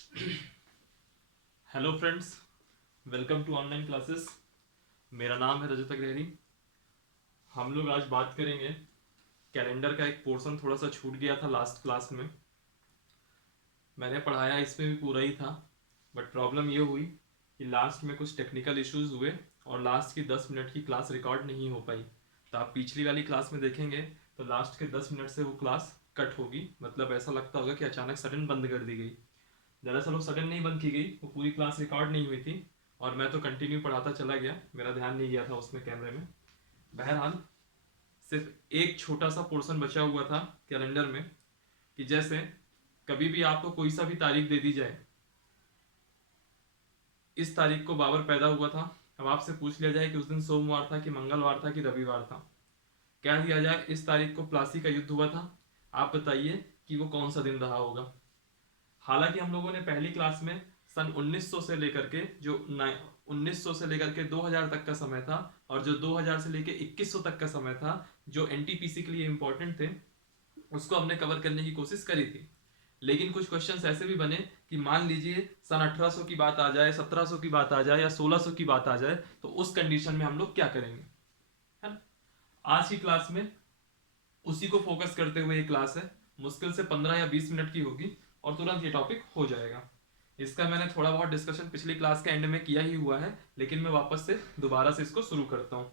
Hello friends, welcome to online classes. मेरा नाम है रजत अग्रहरी। हम लोग आज बात करेंगे कैलेंडर का। एक पोर्शन थोड़ा सा छूट गया था लास्ट क्लास में। मैंने पढ़ाया इसमें भी पूरा ही था, बट प्रॉब्लम ये हुई कि लास्ट में कुछ टेक्निकल इश्यूज हुए और लास्ट की 10 मिनट की क्लास रिकॉर्ड नहीं हो पाई। तो आप पिछली वाली क्लास में देखेंगे तो लास्ट के 10 मिनट से वो क्लास कट होगी। मतलब ऐसा लगता होगा कि अचानक सडन बंद कर दी गई। दरअसल वो सडन नहीं बंद की गई, वो पूरी क्लास रिकॉर्ड नहीं हुई थी और मैं तो कंटिन्यू पढ़ाता चला गया, मेरा ध्यान नहीं गया था उसमें कैमरे में। बहरहाल सिर्फ एक छोटा सा पोर्शन बचा हुआ था कैलेंडर में कि जैसे कभी भी आपको कोई सा भी तारीख दे दी जाए, इस तारीख को बाबर पैदा हुआ था। अब आपसे पूछ लिया जाए कि उस दिन सोमवार था कि मंगलवार था कि रविवार था। कह दिया जाए इस तारीख को प्लासी का युद्ध हुआ था, आप बताइए कि वो कौन सा दिन रहा होगा। हालांकि हम लोगों ने पहली क्लास में सन 1900 से लेकर के 1900 से लेकर के 2000 तक का समय था और जो 2000 से लेकर 2100 तक का समय था, जो एनटीपीसी के लिए इंपॉर्टेंट थे, उसको हमने कवर करने की कोशिश करी थी। लेकिन कुछ क्वेश्चंस ऐसे भी बने कि मान लीजिए सन 1800 की बात आ जाए, 1700 की बात आ जाए या 1600 की बात आ जाए, तो उस कंडीशन में हम लोग क्या करेंगे, है ना। आज की क्लास में उसी को फोकस करते हुए ये क्लास है। मुश्किल से 15 या 20 मिनट की होगी और तुरंत ये टॉपिक हो जाएगा। इसका मैंने थोड़ा बहुत डिस्कशन पिछली क्लास के एंड में किया ही हुआ है, लेकिन मैं वापस से दोबारा से इसको शुरू करता हूँ।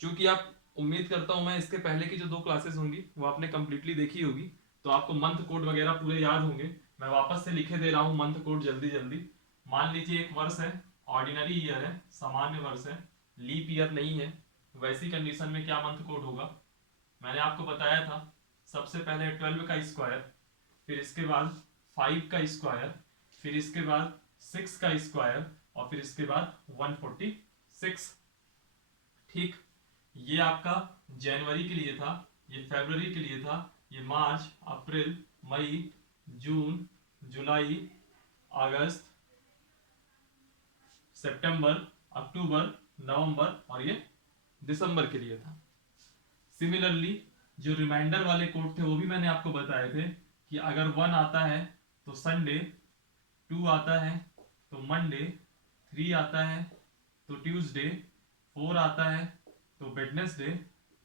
चूंकि आप, उम्मीद करता हूँ मैं, इसके पहले की जो 2 क्लासेस होंगी वो आपने कंप्लीटली देखी होगी, तो आपको मंथ कोड वगैरह पूरे याद होंगे। मैं वापस से लिखे दे रहा हूँ मंथ कोड जल्दी जल्दी। मान लीजिए एक वर्ष है, ऑर्डिनरी ईयर है, सामान्य वर्ष है, लीप ईयर नहीं है। वैसी कंडीशन में क्या मंथ कोड होगा, मैंने आपको बताया था। सबसे पहले 12 का स्क्वायर, फिर इसके बाद 5 का स्क्वायर, फिर इसके बाद 6 का स्क्वायर और फिर इसके बाद 146। ठीक, ये आपका जनवरी के लिए था, ये फरवरी के लिए था, ये मार्च, अप्रैल, मई, जून, जुलाई, अगस्त, सितंबर, अक्टूबर, नवंबर और ये दिसंबर के लिए था। सिमिलरली जो रिमाइंडर वाले कोड थे वो भी मैंने आपको बताए थे कि अगर 1 आता है तो संडे, 2 आता है तो मंडे, 3 आता है तो ट्यूसडे, 4 आता है तो वेडनेसडे,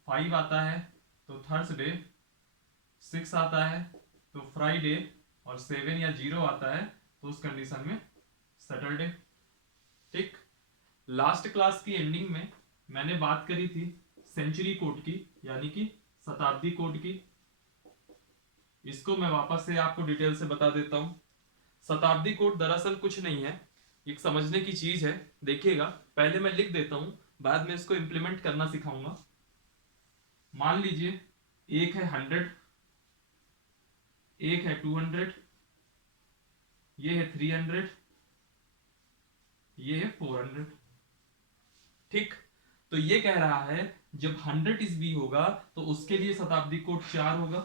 5 आता है तो थर्सडे, 6 आता है तो फ्राइडे और 7 या 0 आता है तो उस कंडीशन में सैटरडे। ठीक, लास्ट क्लास की एंडिंग में मैंने बात करी थी सेंचुरी कोड की, यानी कि शताब्दी कोड की। इसको मैं वापस से आपको डिटेल से बता देता हूं। शताब्दी कोड दरअसल कुछ नहीं है, एक समझने की चीज है। देखिएगा, पहले मैं लिख देता हूं, बाद में इसको इंप्लीमेंट करना सिखाऊंगा। मान लीजिए एक है 100, एक है 200, ये है 300, ये है 400। ठीक, तो ये कह रहा है जब 100 ईस्वी होगा तो उसके लिए शताब्दी कोड 4 होगा,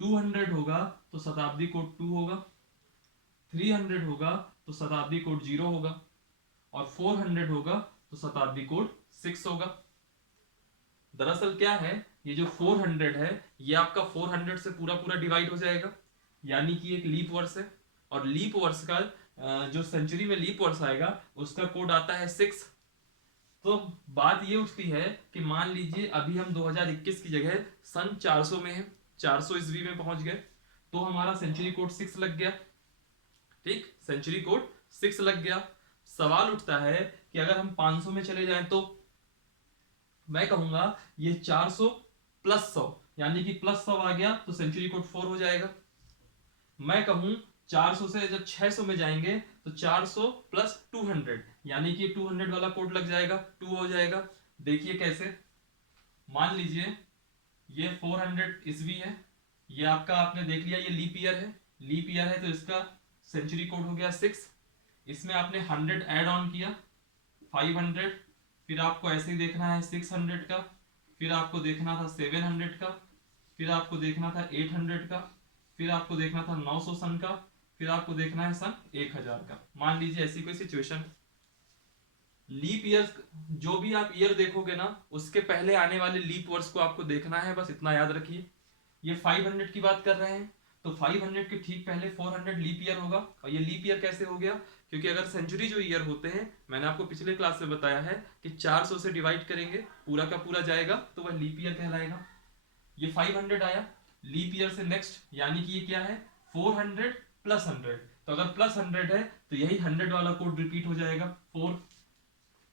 200 होगा तो शताब्दी कोड 2 होगा, 300 होगा तो शताब्दी कोड 0 होगा और 400 होगा तो शताब्दी कोड 6 होगा। दरअसल क्या है, ये जो 400 है ये आपका 400 से पूरा पूरा डिवाइड हो जाएगा, यानी कि एक लीप वर्ष है। और लीप वर्ष का जो सेंचुरी में लीप वर्ष आएगा उसका कोड आता है 6। तो बात ये उठती है कि मान लीजिए अभी हम 2021 की जगह सन 400 में है, 400 ईस्वी में पहुंच गए, तो हमारा सेंचुरी कोड 6 लग गया। ठीक, सेंचुरी कोड 6 लग गया। सवाल उठता है कि अगर हम 500 में चले जाएं तो मैं कहूंगा ये 400 प्लस 100, यानी कि प्लस 100 आ गया तो सेंचुरी कोड 4 हो जाएगा। मैं कहूं 400 से जब 600 में जाएंगे तो 400 प्लस 200, यानी कि 200 वाला कोड लग जाएगा, 2 हो जाएगा। देखिए कैसे, मान लीजिए ये 400 ईस्वी है, ये आपका आपने देख लिया ये लीप ईयर है। लीप ईयर है तो इसका सेंचुरी कोड हो गया 6। इसमें आपने 100 ऐड ऑन किया, 500, फिर आपको ऐसे ही देखना है 600 का, फिर आपको देखना था 700 का, फिर आपको देखना था 800 का, फिर आपको देखना था 900 सन का, फिर आपको देखना है सन 1000 का। मान लीजिए ऐसी कोई सिचुएशन। लीप ईयर, जो भी आप ईयर देखोगे ना उसके पहले आने वाले लीप वर्ष को आपको देखना है, बस इतना याद रखिए। ये 500 की बात कर रहे हैं तो 500 के ठीक पहले 400 लीप ईयर होगा। और ये लीप ईयर कैसे हो गया, क्योंकि अगर सेंचुरी जो ईयर होते हैं, मैंने आपको पिछले क्लास में बताया है कि 400 से डिवाइड करेंगे पूरा का पूरा जाएगा तो वह लीप ईयर कहलाएगा। ये 500 आया लीप ईयर से नेक्स्ट, यानी कि ये क्या है 400 प्लस 100। तो अगर प्लस 100 है तो यही 100 वाला कोड रिपीट हो जाएगा 4।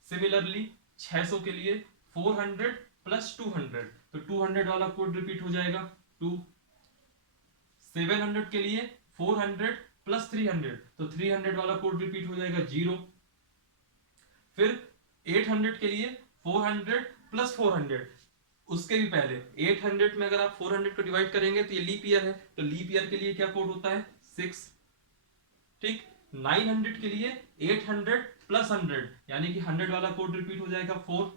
सिमिलरली 600 के लिए 400 प्लस 200, तो 200 वाला कोड रिपीट हो जाएगा 2। 700 के लिए 400 प्लस 300, तो 300 वाला कोड रिपीट हो जाएगा 0। फिर 800 के लिए 400 प्लस 400, उसके भी पहले 800 में अगर आप 400 को डिवाइड करेंगे तो ये लीप ईयर है, तो लीप ईयर के लिए क्या कोड होता है 6। ठीक, 900 के लिए 800 प्लस 100, यानी कि 100 वाला कोड रिपीट हो जाएगा 4।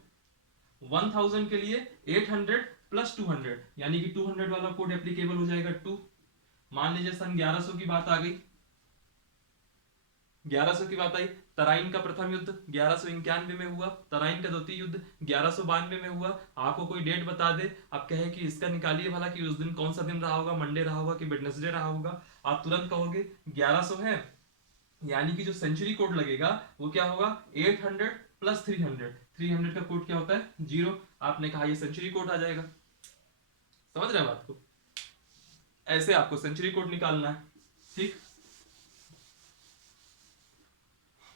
1000 के लिए 800 प्लस 200, यानी कि 200 वाला कोड एप्लीकेबल हो जाएगा 2। मान लीजिए सन 1100 की बात आ गई, 1100 की बात आई, तराइन का प्रथम युद्ध 1191 में हुआ, तराइन का द्वितीय युद्ध 1192 में हुआ। आपको कोई डेट बता दे, आप कहे कि इसका निकालिए भला कि उस दिन कौन सा दिन रहा होगा, मंडे रहा होगा कि वेडनेसडे रहा होगा, आप तुरंत कहोगे 1100 है, यानी कि जो सेंचुरी कोड लगेगा वो क्या होगा 800 प्लस 300। 300 का कोड क्या होता है 0। आपने कहा ये सेंचुरी कोड आ जाएगा। समझ रहे हैं बात को, ऐसे आपको सेंचुरी कोड निकालना है। ठीक,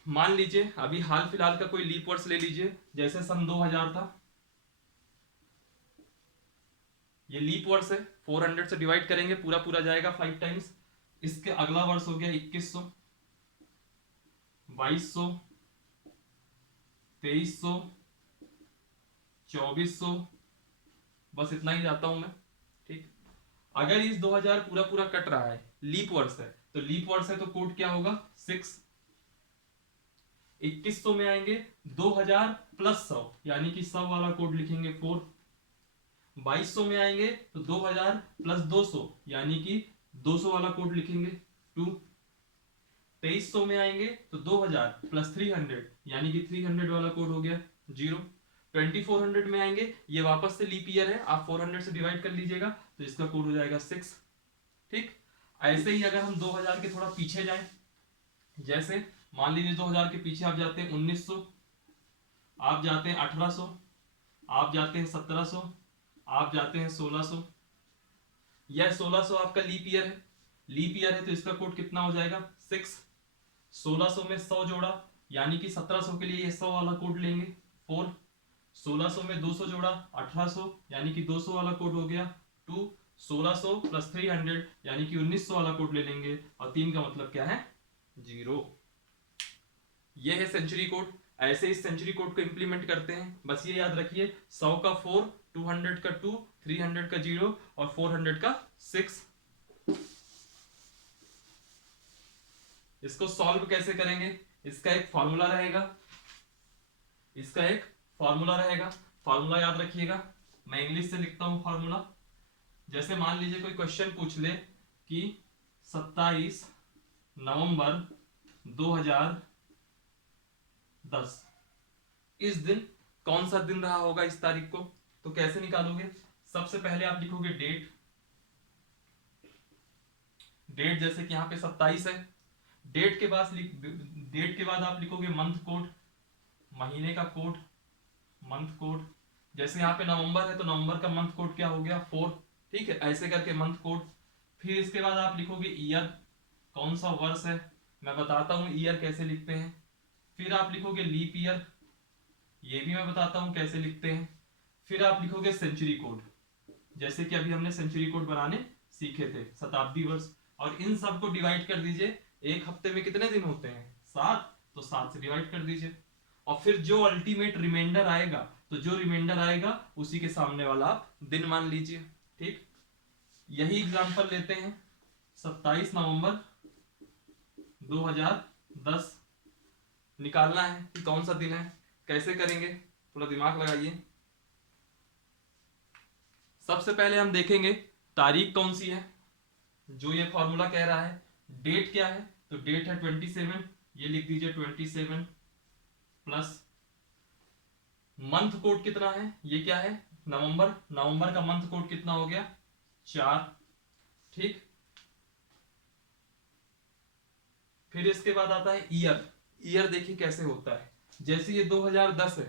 मान लीजिए अभी हाल फिलहाल का कोई लीप वर्ष ले लीजिए, जैसे सन 2000 था, ये लीप वर्ष है, 400 से डिवाइड करेंगे पूरा पूरा जाएगा 5 टाइम्स। इसके अगला वर्ष हो गया 2100, 2200, 2300, 2400, बस इतना ही जाता हूं मैं। ठीक, अगर इस 2000 पूरा पूरा कट रहा है, लीप वर्ष है, तो लीप वर्ष है तो कोड क्या होगा 6। 2100 में आएंगे 2000 प्लस 100, यानी कि 100 वाला कोड लिखेंगे 4। 2200 में आएंगे तो 2000 प्लस 200, यानी कि 200 वाला कोड लिखेंगे 2। 2300 में आएंगे तो 2000 प्लस 300, यानी कि 300 वाला कोड हो गया 0। 2400 में आएंगे, ये वापस से लीप ईयर है, आप 400 से डिवाइड कर लीजिएगा तो इसका कोड हो जाएगा 6। ठीक, ऐसे ही अगर हम 2000 के थोड़ा पीछे जाएं, जैसे मान लीजिए 2000 के पीछे आप जाते हैं 1900, आप जाते हैं 1800, आप जाते हैं 1700, आप जाते हैं 1600। यह 1600 आपका लीप ईयर है, लीप ईयर है तो इसका कोड कितना हो जाएगा 6। 1600 में 100 जोड़ा, यानी कि 1700 के लिए ये 100 वाला कोड लेंगे 4। 1600 में 200 जोड़ा 1800, यानी कि 200 वाला कोड हो गया 2। 1600 प्लस 300, यानी कि 1900 वाला कोड ले लेंगे, और 3 का मतलब क्या है 0। ये है सेंचुरी कोड। ऐसे इस सेंचुरी कोड को इंप्लीमेंट करते हैं, बस ये याद रखिए 100 का 4, 200 का 2, 300 का 0 और 400 का 6। इसको सॉल्व कैसे करेंगे, इसका एक फॉर्मूला रहेगा, इसका एक फॉर्मूला रहेगा, फॉर्मूला याद रखिएगा। मैं इंग्लिश से लिखता हूं फॉर्मूला। जैसे मान लीजिए कोई क्वेश्चन पूछ ले कि 27 नवंबर 2010 इस दिन कौन सा दिन रहा होगा इस तारीख को, तो कैसे निकालोगे। सबसे पहले आप लिखोगे डेट, डेट जैसे कि यहां पे 27 है, डेट के बाद आप लिखोगे मंथ कोड, महीने का कोड, मंथ कोड। जैसे यहाँ पे नवंबर है तो नवंबर का मंथ कोड क्या हो गया 4। ठीक है, ऐसे करके मंथ कोड। फिर इसके बाद आप लिखोगे ईयर, कौन सा वर्ष है, मैं बताता हूँ ईयर कैसे लिखते हैं। फिर आप लिखोगे लीप ईयर, ये भी मैं बताता हूँ कैसे लिखते हैं। फिर आप लिखोगे सेंचुरी कोड, जैसे कि अभी हमने सेंचुरी कोड बनाने सीखे थे, शताब्दी वर्ष। और इन सबको डिवाइड कर दीजिए, एक हफ्ते में कितने दिन होते हैं 7, तो 7 से डिवाइड कर दीजिए। और फिर जो अल्टीमेट रिमाइंडर आएगा, तो जो रिमाइंडर आएगा उसी के सामने वाला आप दिन मान लीजिए। ठीक, यही एग्जांपल लेते हैं। 27 नवंबर 2010 निकालना है कि कौन सा दिन है, कैसे करेंगे, थोड़ा दिमाग लगाइए। सबसे पहले हम देखेंगे तारीख कौन सी है, जो ये फॉर्मूला कह रहा है। डेट क्या है, तो डेट है 27, ये लिख दीजिए 27 प्लस मंथ कोड कितना है, ये क्या है नवंबर, नवंबर का मंथ कोड कितना हो गया 4। ठीक, फिर इसके बाद आता है ईयर। ईयर देखिए कैसे होता है, जैसे ये 2010 है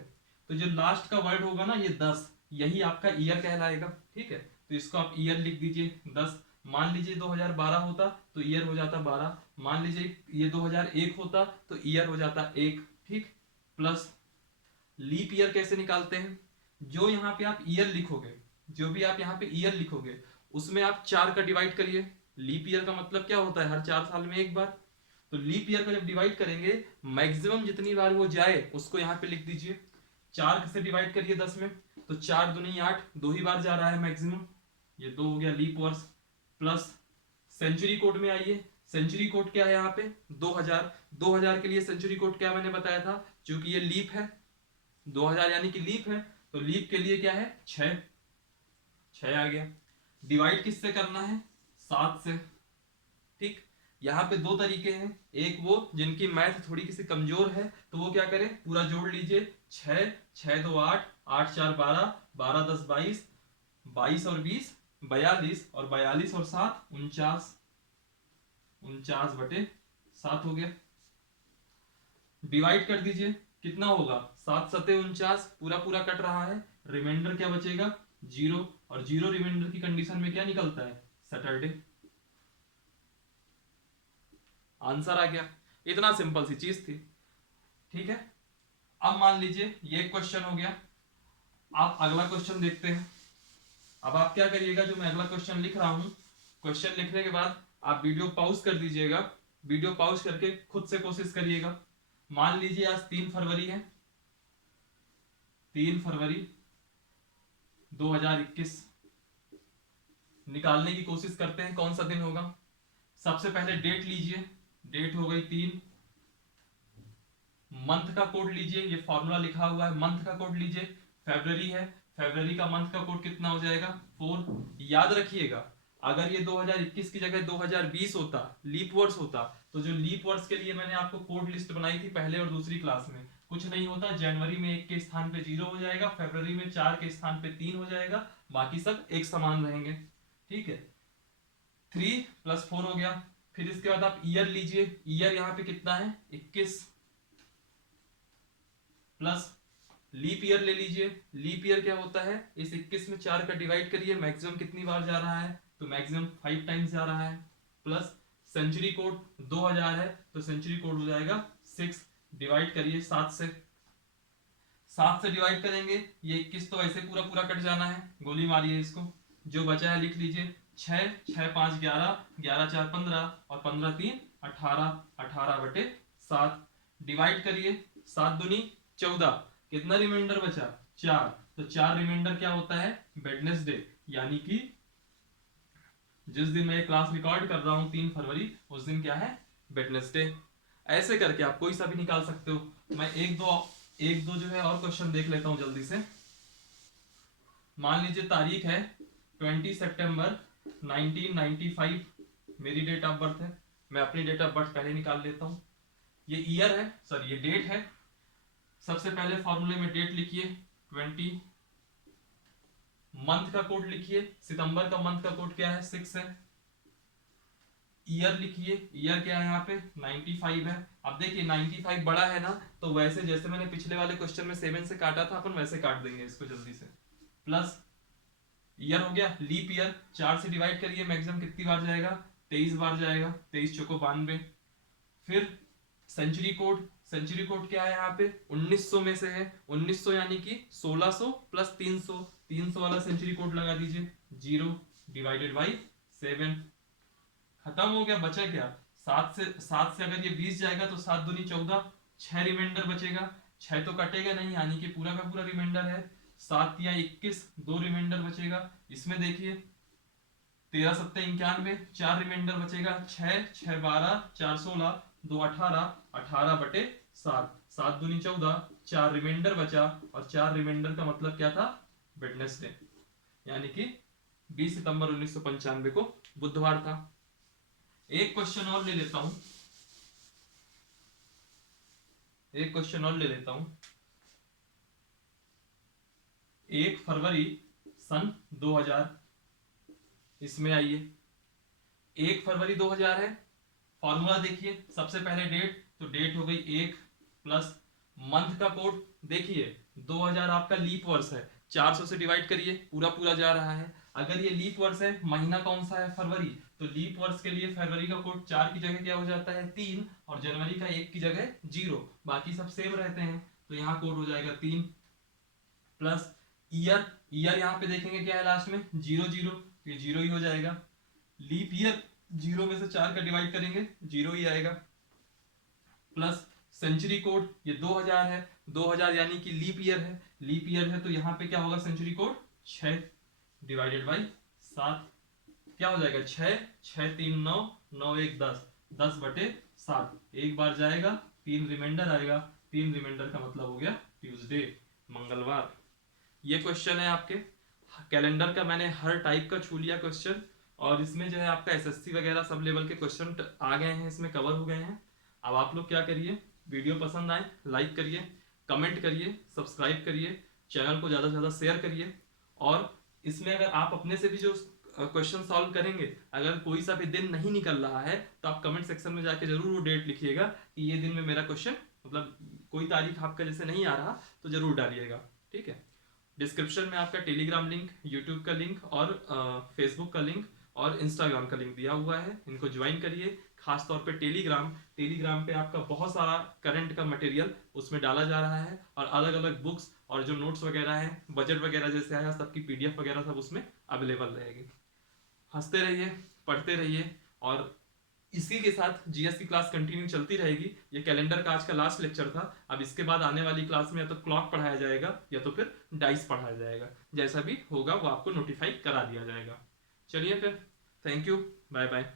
तो जो लास्ट का वर्ड होगा ना ये 10, यही आपका ईयर कहलाएगा। ठीक है, तो इसको आप ईयर लिख दीजिए 10। मान लीजिए 2012 होता तो ईयर हो जाता 12, मान लीजिए ये 2001 होता तो ईयर हो जाता 1। ठीक, प्लस लीप ईयर कैसे निकालते हैं, जो यहाँ पे आप ईयर लिखोगे, जो भी आप यहाँ पे ईयर लिखोगे उसमें आप 4 का डिवाइड करिए। लीप ईयर का मतलब क्या होता है, हर 4 साल में एक बार। तो लीप ईयर का जब डिवाइड करेंगे, मैक्सिमम जितनी बार वो जाए उसको यहाँ पे लिख दीजिए। 4 से डिवाइड करिए 10 में, तो 4 दूनी 8, 2 ही बार जा रहा है मैक्सिमम, ये 2 हो गया लीप वर्ष। प्लस सेंचुरी कोड में आइए, सेंचुरी कोड क्या है यहाँ पे 2000। 2000 के लिए सेंचुरी कोड क्या मैंने बताया था, क्योंकि ये लीप है 2000 यानी कि लीप है, तो लीप के लिए क्या है 6, 6 आ गया। डिवाइड किससे करना है, 7 से। ठीक, यहाँ पे दो तरीके हैं, एक वो जिनकी मैथ थोड़ी किसी कमजोर है तो वो क्या करें, पूरा जोड़ लीजिए 6, 6 2 8, 8 4 12, 12 10 22, 22 और 20 42, और 42 और 7 49, 49/7 हो गया। डिवाइड कर दीजिए, कितना होगा 7 सते 49, पूरा पूरा कट रहा है, रिमाइंडर क्या बचेगा 0, और 0 रिमाइंडर की कंडीशन में क्या निकलता है सैटरडे। आंसर आ गया, इतना सिंपल सी चीज थी। ठीक है, अब मान लीजिए ये क्वेश्चन हो गया, आप अगला क्वेश्चन देखते हैं। अब आप क्या करिएगा, जो मैं अगला क्वेश्चन लिख रहा हूं, क्वेश्चन लिखने के बाद आप वीडियो पॉज कर दीजिएगा, वीडियो पॉज करके खुद से कोशिश करिएगा। मान लीजिए आज 3 फरवरी है, 3 फरवरी 2021, निकालने की कोशिश करते हैं कौन सा दिन होगा। सबसे पहले डेट लीजिए, डेट हो गई 3। मंथ का कोड लीजिए, ये फॉर्मूला लिखा हुआ है, मंथ का कोड लीजिए, फरवरी है, फरवरी का मंथ का कोड कितना हो जाएगा 4। याद रखिएगा, अगर ये 2021 की जगह 2020 होता, लीप वर्ष होता, तो जो लीप वर्ष के लिए मैंने आपको कोड लिस्ट बनाई थी पहले और दूसरी क्लास में, कुछ नहीं होता, जनवरी में 1 के स्थान पे 0 हो जाएगा, फरवरी में 4 के स्थान पे 3 हो जाएगा, बाकी सब एक समान रहेंगे। ठीक है, 3 + 4 हो गया। फिर इसके बाद आप ईयर लीजिए, ईयर यहाँ पे कितना है 21, प्लस लीप ईयर ले लीजिए। लीप ईयर क्या होता है, इस 21 में 4 का डिवाइड करिए, मैक्सिमम कितनी बार जा रहा है, तो मैक्सिमम 5 टाइम्स जा रहा है। प्लस सेंचुरी कोड 2000 है तो सेंचुरी कोड हो जाएगा 6, डिवाइड करिए 7 से। 7 से डिवाइड करेंगे, ये 21 तो ऐसे पूरा पूरा कट जाना है, गोली मारिए इसको, जो बचा है लिख लीजिए 6, 6 5 11, 11 4 15, और 15 3 18, 18/7। डिवाइड करिए, 7 दूनी 14, कितना रिमाइंडर बचा 4, तो 4 रिमाइंडर क्या होता है वेडनेसडे, यानी कि जिस दिन मैं क्लास रिकॉर्ड कर रहा हूं 3 फरवरी, उस दिन क्या है वेडनेसडे। ऐसे करके आप कोई सा भी निकाल सकते हो। मैं एक दो जो है और क्वेश्चन देख लेता हूं जल्दी से। मान लीजिए तारीख है 20 सितंबर 1995, मेरी डेट ऑफ बर्थ है, मैं अपनी डेट ऑफ बर्थ पहले निकाल लेता हूं। ये ईयर है, सॉरी ये डेट है। सबसे पहले फॉर्मूले में डेट लिखिए 20, मंथ का कोड लिखिए, सितंबर का मंथ का कोड क्या है 6 है। ईयर लिखिए, ईयर क्या है यहाँ पे 95 है। अब देखिए 95 बड़ा है ना, तो वैसे जैसे मैंने पिछले वाले क्वेश्चन में 7 से काटा था, अपन वैसे काट देंगे इसको जल्दी से। प्लस ईयर हो गया, लीप ईयर 4 से डिवाइड करिए, मैक्सिमम कितनी बार जाएगा 23 बार जाएगा, 23 चौको 92। फिर सेंचुरी कोड, सेंचुरी कोड क्या है यहाँ पे 1900 में से है, 1900 यानी कि 1600 + 300, 300 वाला सेंचुरी कोड लगा दीजिए, 0/7। खत्म हो गया, बचा क्या 7 से अगर ये 20 जाएगा तो 7 दूनी 14, 6 रिमाइंडर बचेगा, 6 तो कटेगा नहीं, यानी कि पूरा का पूरा रिमाइंडर है। 7 या 21, 2 रिमाइंडर बचेगा। इसमें देखिए 13 7 91, 4 रिमाइंडर बचेगा, 6 6 12, 4 16, 2 18, 18/7, 7 दूनी 14, 4 रिमाइंडर बचा, और 4 रिमाइंडर का मतलब क्या था वेडनेसडे, यानी कि 20 सितंबर 1995 को बुधवार था। एक क्वेश्चन और ले लेता हूं, एक क्वेश्चन और ले लेता हूं। 1 फरवरी सन 2000, इसमें आइए 1 फरवरी 2000 है, फॉर्मूला देखिए, सबसे पहले डेट, तो डेट हो गई 1 प्लस मंथ का कोड देखिए 2000 आपका लीप वर्ष है, 400 से डिवाइड करिए, पूरा पूरा जा रहा है। अगर ये लीप वर्ष है, महीना कौन सा है, फरवरी, तो लीप वर्ष के लिए फरवरी का कोड 4 की जगह क्या हो जाता है 3, और जनवरी का 1 की जगह 0, बाकी सब सेम रहते हैं, तो यहाँ कोड हो जाएगा 3 प्लस ईयर, ईयर यहाँ पे देखेंगे क्या है लास्ट में 0 0, ये 0 ही हो जाएगा। लीप ईयर 0 में से 4 का डिवाइड करेंगे 0 ही आएगा, प्लस सेंचुरी कोड, ये 2000 है, 2000 यानी कि लीप ईयर है, लीप ईयर है तो यहाँ पे क्या होगा सेंचुरी कोड 6 डिवाइडेड बाई 7, क्या हो जाएगा 6 6 3 9 9 1 10, 10 बटे 7, एक बार जाएगा 3 रिमाइंडर आएगा, 3 रिमाइंडर का मतलब हो गया ट्यूसडे, मंगलवार। ये क्वेश्चन है आपके कैलेंडर का, मैंने हर टाइप का छू लिया क्वेश्चन, और इसमें जो है आपका एसएससी वगैरह सब लेवल के क्वेश्चन आ गए हैं, इसमें कवर हो गए हैं। अब आप लोग क्या करिए, वीडियो पसंद आए लाइक करिए, कमेंट करिए, सब्सक्राइब करिए, चैनल को ज़्यादा से ज़्यादा शेयर करिए, और इसमें अगर आप अपने से भी जो क्वेश्चन सॉल्व करेंगे, अगर कोई सा भी दिन नहीं निकल रहा है तो आप कमेंट सेक्शन में जाके जरूर वो डेट लिखिएगा कि ये दिन में मेरा क्वेश्चन, मतलब कोई तारीख आपका जैसे नहीं आ रहा तो जरूर डालिएगा, ठीक है। डिस्क्रिप्शन में आपका टेलीग्राम लिंक, यूट्यूब का लिंक और फेसबुक का लिंक और इंस्टाग्राम का लिंक दिया हुआ है, इनको ज्वाइन करिए। खास तौर पे टेलीग्राम, टेलीग्राम पे आपका बहुत सारा करंट का मटेरियल उसमें डाला जा रहा है, और अलग अलग बुक्स और जो नोट्स वगैरह हैं, बजट वगैरह जैसे आया, सबकी पीडीएफ वगैरह सब उसमें अवेलेबल रहेगी। हंसते रहिए, पढ़ते रहिए, और इसी के साथ जीएस की क्लास कंटिन्यू चलती रहेगी। ये कैलेंडर का आज का लास्ट लेक्चर था, अब इसके बाद आने वाली क्लास में या तो क्लॉक पढ़ाया जाएगा या तो फिर डाइस पढ़ाया जाएगा, जैसा भी होगा वो आपको नोटिफाई करा दिया जाएगा। चलिए फिर, थैंक यू, बाय बाय।